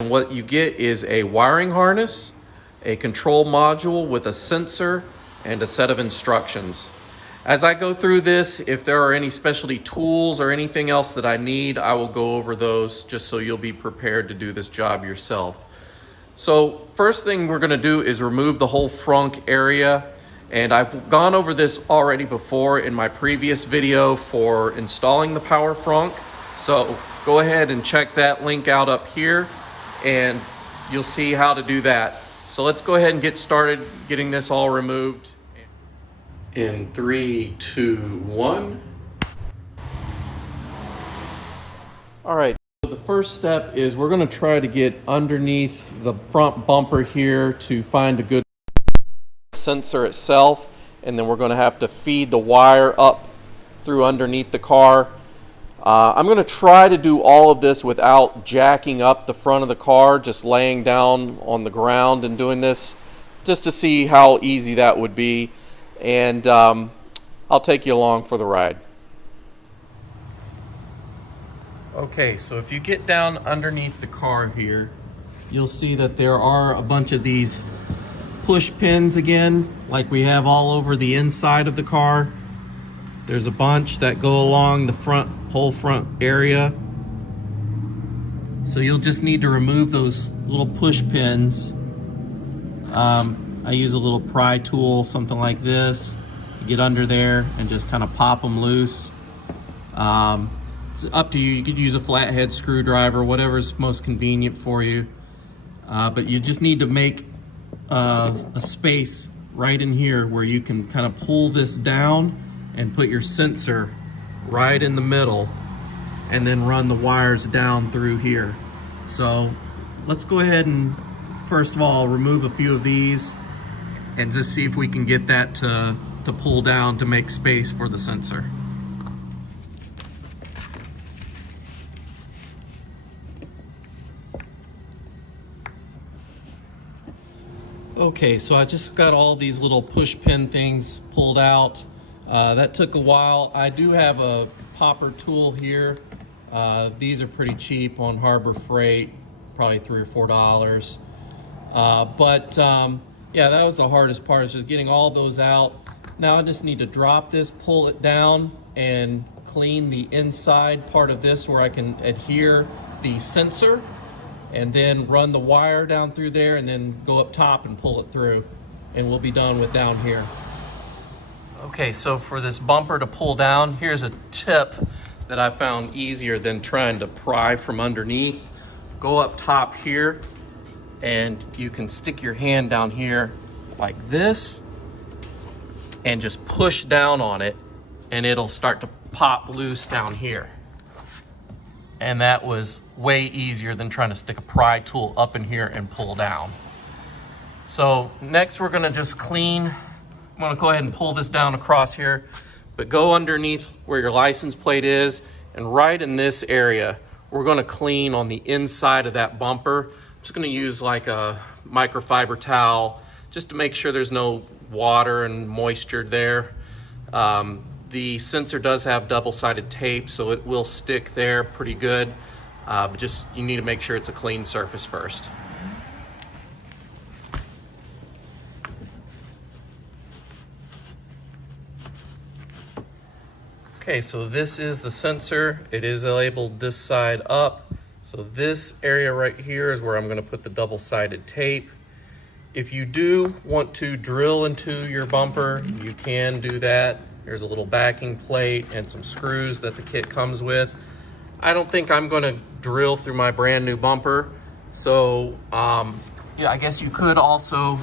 And what you get is a wiring harness, a control module with a sensor, and a set of instructions. As I go through this, if there are any specialty tools or anything else that I need, I will go over those just so you'll be prepared to do this job yourself. So first thing we're going to do is remove the whole frunk area. And I've gone over this already before in my previous video for installing the power frunk. So go ahead and check that link out up here and you'll see how to do that. So let's go ahead and get started getting this all removed. In 3, 2, 1. All right, so the first step is we're going to try to get underneath the front bumper here to find a good sensor itself, and then we're going to have to feed the wire up through underneath the car. I'm going to try to do all of this without jacking up the front of the car, just laying down on the ground and doing this just to see how easy that would be. And I'll take you along for the ride. Okay, so if you get down underneath the car here, you'll see that there are a bunch of these push pins again, like we have all over the inside of the car. There's a bunch that go along the whole front area. So you'll just need to remove those little push pins. I use a little pry tool, something like this, to get under there and just kind of pop them loose. It's up to you. You could use a flathead screwdriver, whatever's most convenient for you. But you just need to make a space right in here where you can kind of pull this down and put your sensor right in the middle and then run the wires down through here. So let's go ahead and first of all remove a few of these and just see if we can get that to pull down to make space for the sensor. Okay, so I just got all these little push pin things pulled out. That took a while. I do have a popper tool here. These are pretty cheap on Harbor Freight, probably $3 or $4. Yeah, that was the hardest part, is just getting all those out. Now I just need to drop this, pull it down, and clean the inside part of this where I can adhere the sensor, and then run the wire down through there, and then go up top and pull it through, and we'll be done with down here. Okay, so for this bumper to pull down, here's a tip that I found easier than trying to pry from underneath. Go up top here, and you can stick your hand down here like this and just push down on it, and it'll start to pop loose down here. And that was way easier than trying to stick a pry tool up in here and pull down. So next we're gonna just clean. I'm gonna go ahead and pull this down across here, but go underneath where your license plate is, and right in this area, we're gonna clean on the inside of that bumper. I'm just gonna use like a microfiber towel just to make sure there's no water and moisture there. The sensor does have double-sided tape, so it will stick there pretty good, but just you need to make sure it's a clean surface first. Okay, so this is the sensor. It is labeled this side up. So this area right here is where I'm gonna put the double-sided tape. If you do want to drill into your bumper, you can do that. There's a little backing plate and some screws that the kit comes with. I don't think I'm gonna drill through my brand new bumper. So yeah, I guess you could also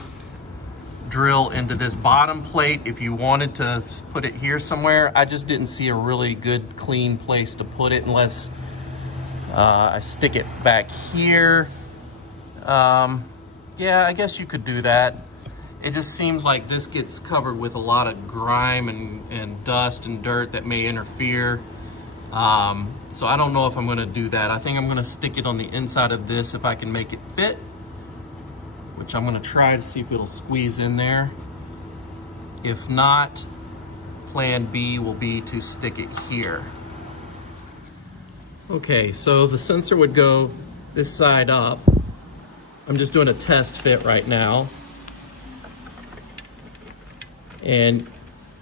drill into this bottom plate if you wanted to put it here somewhere. I just didn't see a really good clean place to put it unless I stick it back here. Yeah, I guess you could do that. It just seems like this gets covered with a lot of grime and dust and dirt that may interfere. So I don't know if I'm gonna do that. I think I'm gonna stick it on the inside of this if I can make it fit, which I'm gonna try to see if it'll squeeze in there. If not, plan B will be to stick it here. Okay, so the sensor would go this side up, I'm just doing a test fit right now. And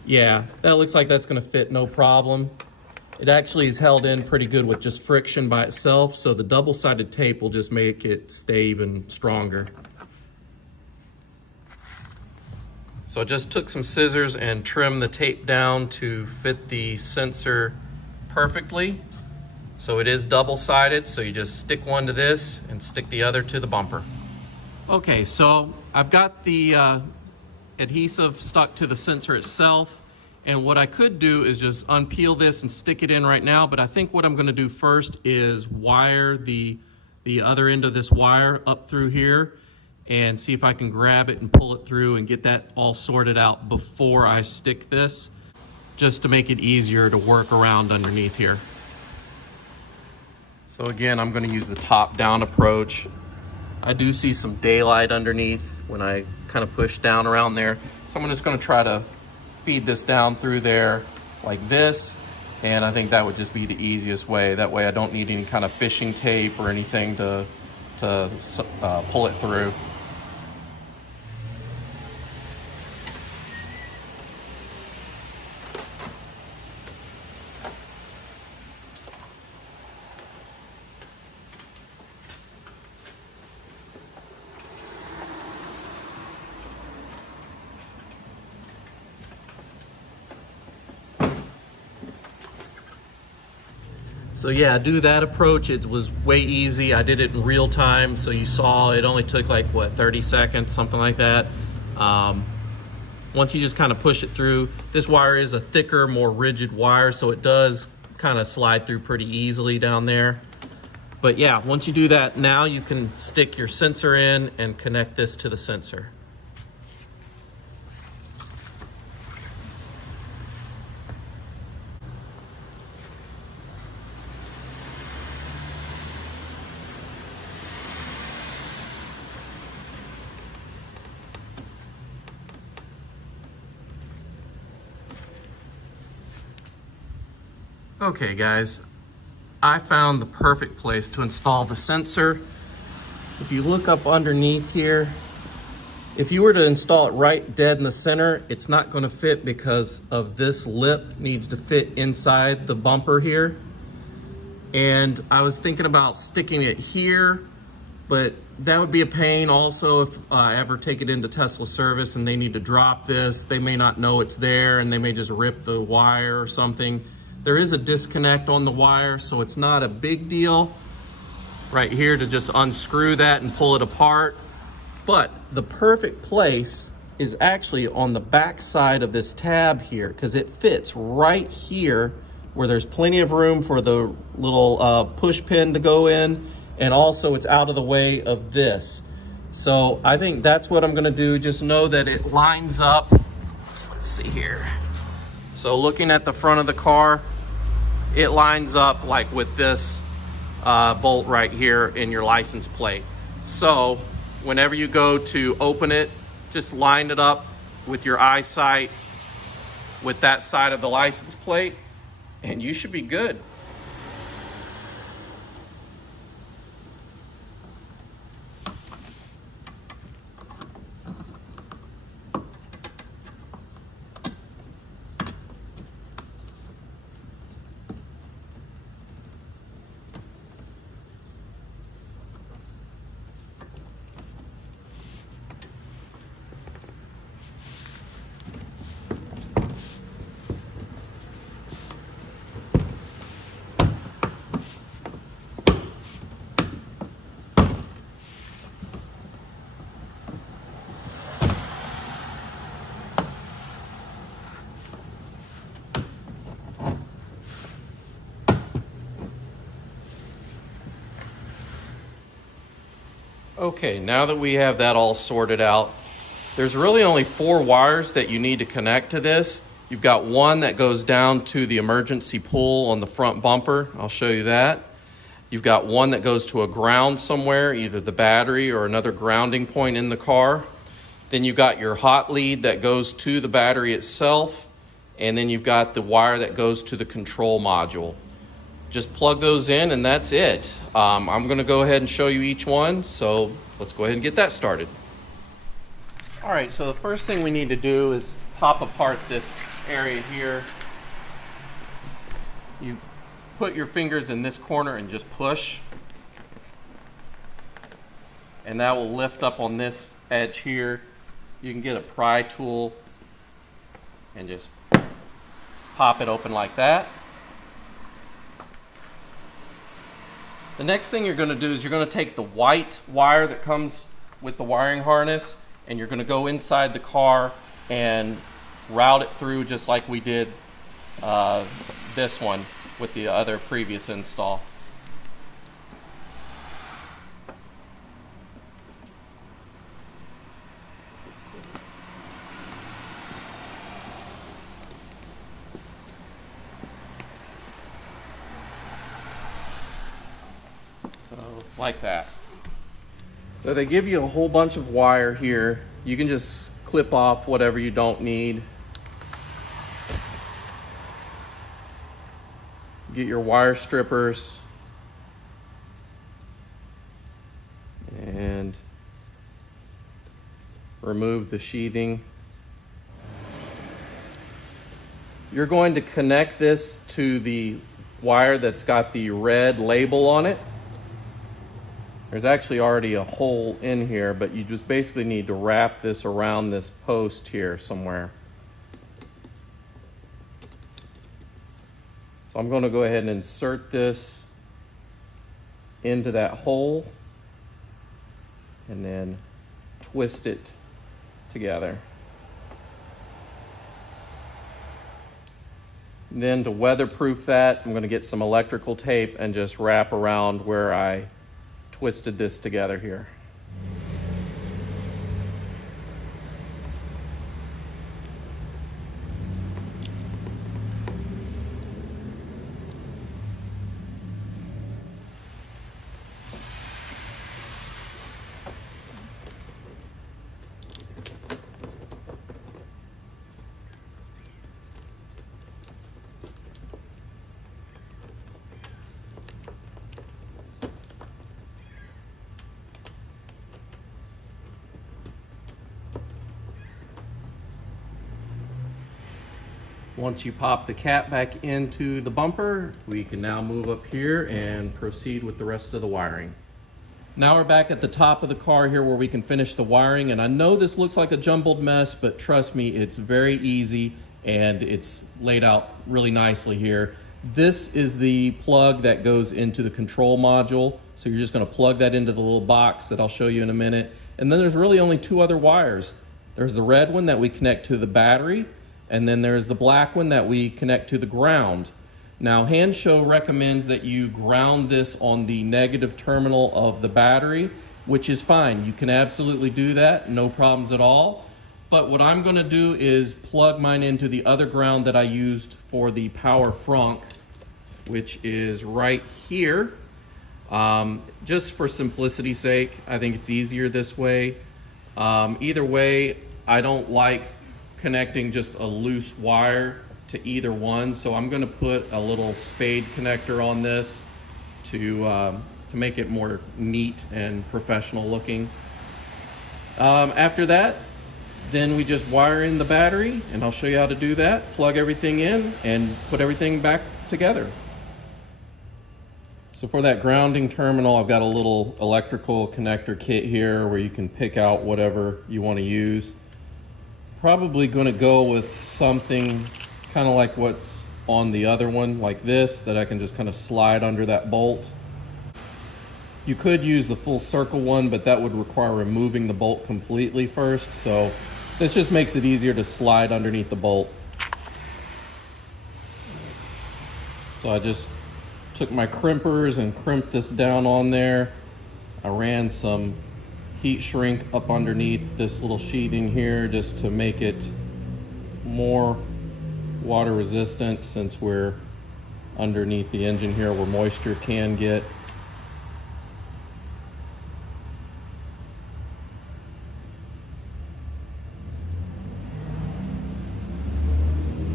yeah, that looks like that's gonna fit no problem. It actually is held in pretty good with just friction by itself, so the double-sided tape will just make it stay even stronger. So I just took some scissors and trimmed the tape down to fit the sensor perfectly. So it is double-sided, so you just stick one to this and stick the other to the bumper. Okay, so I've got the adhesive stuck to the sensor itself, and what I could do is just unpeel this and stick it in right now, but I think what I'm gonna do first is wire the other end of this wire up through here and see if I can grab it and pull it through and get that all sorted out before I stick this, just to make it easier to work around underneath here. So again, I'm gonna use the top-down approach. I do see some daylight underneath when I kind of push down around there. So I'm just gonna try to feed this down through there like this, and I think that would just be the easiest way. That way I don't need any kind of fishing tape or anything to pull it through. So yeah, do that approach. It was way easy. I did it in real time, so you saw it only took like, what, 30 seconds, something like that. Once you just kind of push it through, this wire is a thicker, more rigid wire, so it does kind of slide through pretty easily down there. But yeah, once you do that, now you can stick your sensor in and connect this to the sensor. Okay guys, I found the perfect place to install the sensor. If you look up underneath here, if you were to install it right dead in the center, it's not going to fit because of this lip needs to fit inside the bumper here. And I was thinking about sticking it here, but that would be a pain also if I ever take it into Tesla service and they need to drop this. They may not know it's there and they may just rip the wire or something. There is a disconnect on the wire, so it's not a big deal right here to just unscrew that and pull it apart. But the perfect place is actually on the back side of this tab here, because it fits right here where there's plenty of room for the little push pin to go in, and also it's out of the way of this. So I think that's what I'm gonna do. Just know that it lines up. Let's see here. So looking at the front of the car, it lines up like with this bolt right here in your license plate. So whenever you go to open it, just line it up with your eyesight with that side of the license plate, and you should be good. Okay, now that we have that all sorted out, there's really only 4 wires that you need to connect to this. You've got one that goes down to the emergency pull on the front bumper. I'll show you that. You've got one that goes to a ground somewhere, either the battery or another grounding point in the car. Then you've got your hot lead that goes to the battery itself. And then you've got the wire that goes to the control module. Just plug those in and that's it. I'm gonna go ahead and show you each one, so let's let's go ahead and get that started. All right, so the first thing we need to do is pop apart this area here. You put your fingers in this corner and just push, and that will lift up on this edge here. You can get a pry tool and just pop it open like that. The next thing you're going to do is you're going to take the white wire that comes with the wiring harness, and you're going to go inside the car and route it through just like we did this one with the other previous install. So like that. So they give you a whole bunch of wire here. You can just clip off whatever you don't need. Get your wire strippers and remove the sheathing. You're going to connect this to the wire that's got the red label on it. There's actually already a hole in here, but you just basically need to wrap this around this post here somewhere. So I'm going to go ahead and insert this into that hole and then twist it together. And then to weatherproof that, I'm going to get some electrical tape and just wrap around where I twisted this together here. Once you pop the cap back into the bumper, we can now move up here and proceed with the rest of the wiring. Now we're back at the top of the car here where we can finish the wiring, and I know this looks like a jumbled mess, but trust me, it's very easy and it's laid out really nicely here. This is the plug that goes into the control module, so you're just going to plug that into the little box that I'll show you in a minute. And then there's really only two other wires. There's the red one that we connect to the battery, and then there's the black one that we connect to the ground. Now, Hansshow recommends that you ground this on the negative terminal of the battery, which is fine. You can absolutely do that, no problems at all. But what I'm going to do is plug mine into the other ground that I used for the power Frunk, which is right here. Just for simplicity's sake, I think it's easier this way. Either way, I don't like connecting just a loose wire to either one, so I'm going to put a little spade connector on this to make it more neat and professional looking. After that, then we just wire in the battery, and I'll show you how to do that. Plug everything in and put everything back together. So for that grounding terminal, I've got a little electrical connector kit here where you can pick out whatever you want to use. Probably going to go with something kind of like what's on the other one, like this, that I can just kind of slide under that bolt. You could use the full circle one, but that would require removing the bolt completely first, so this just makes it easier to slide underneath the bolt. So I just took my crimpers and crimped this down on there. I ran some heat shrink up underneath this little sheathing here just to make it more water resistant, since we're underneath the engine here where moisture can get.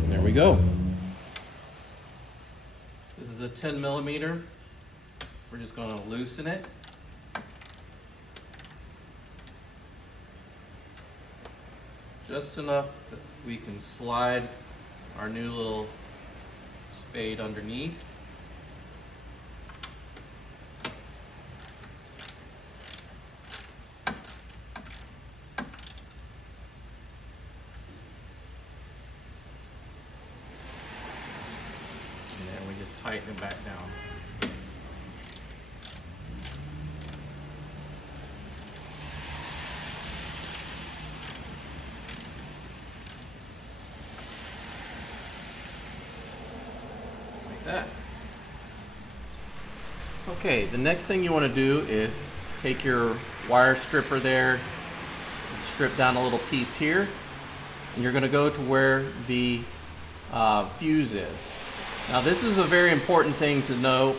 There we go. This is a 10 millimeter. We're just going to loosen it. just enough that we can slide our new little spade underneath. And then we just tighten it back down. That. Okay, the next thing you want to do is take your wire stripper there and strip down a little piece here, and you're going to go to where the fuse is. Now this is a very important thing to know.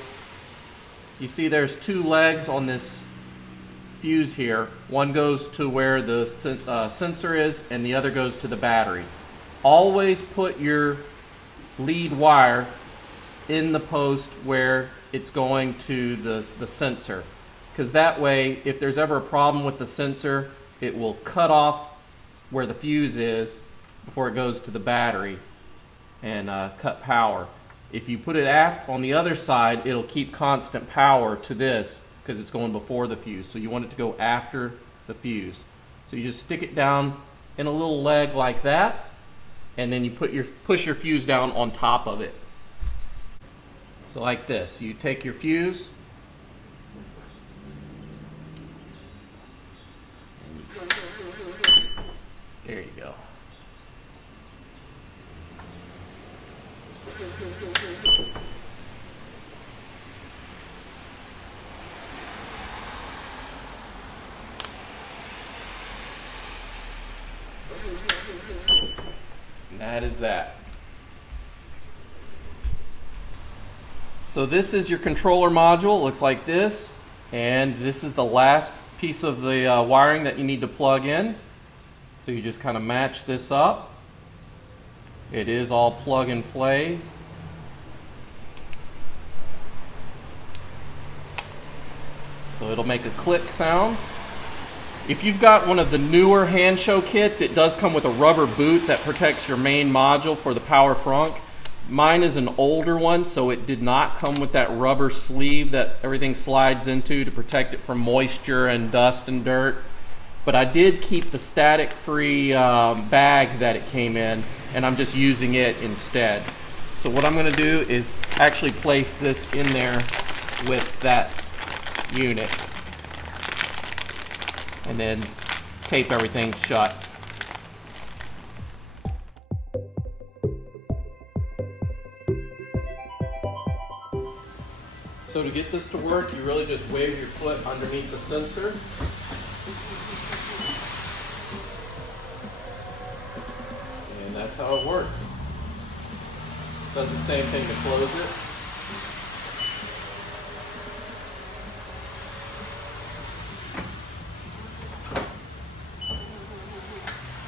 You see there's two legs on this fuse here. One goes to where the sensor is and the other goes to the battery. Always put your lead wire in the post where it's going to the sensor, because that way if there's ever a problem with the sensor, it will cut off where the fuse is before it goes to the battery and cut power. If you put it on the other side, it'll keep constant power to this because it's going before the fuse, so you want it to go after the fuse. So you just stick it down in a little leg like that, and then you push your fuse down on top of it. So like this, you take your fuse, there you go. And that is that. So this is your controller module. It looks like this, and this is the last piece of the wiring that you need to plug in. So you just kind of match this up. It is all plug and play. So it'll make a click sound. If you've got one of the newer Hansshow kits, it does come with a rubber boot that protects your main module for the power frunk. Mine is an older one, so it did not come with that rubber sleeve that everything slides into to protect it from moisture and dust and dirt. But I did keep the static-free bag that it came in, and I'm just using it instead. So what I'm going to do is actually place this in there with that unit, and then tape everything shut. So to get this to work, you really just wave your foot underneath the sensor. And that's how it works. Does the same thing to close it.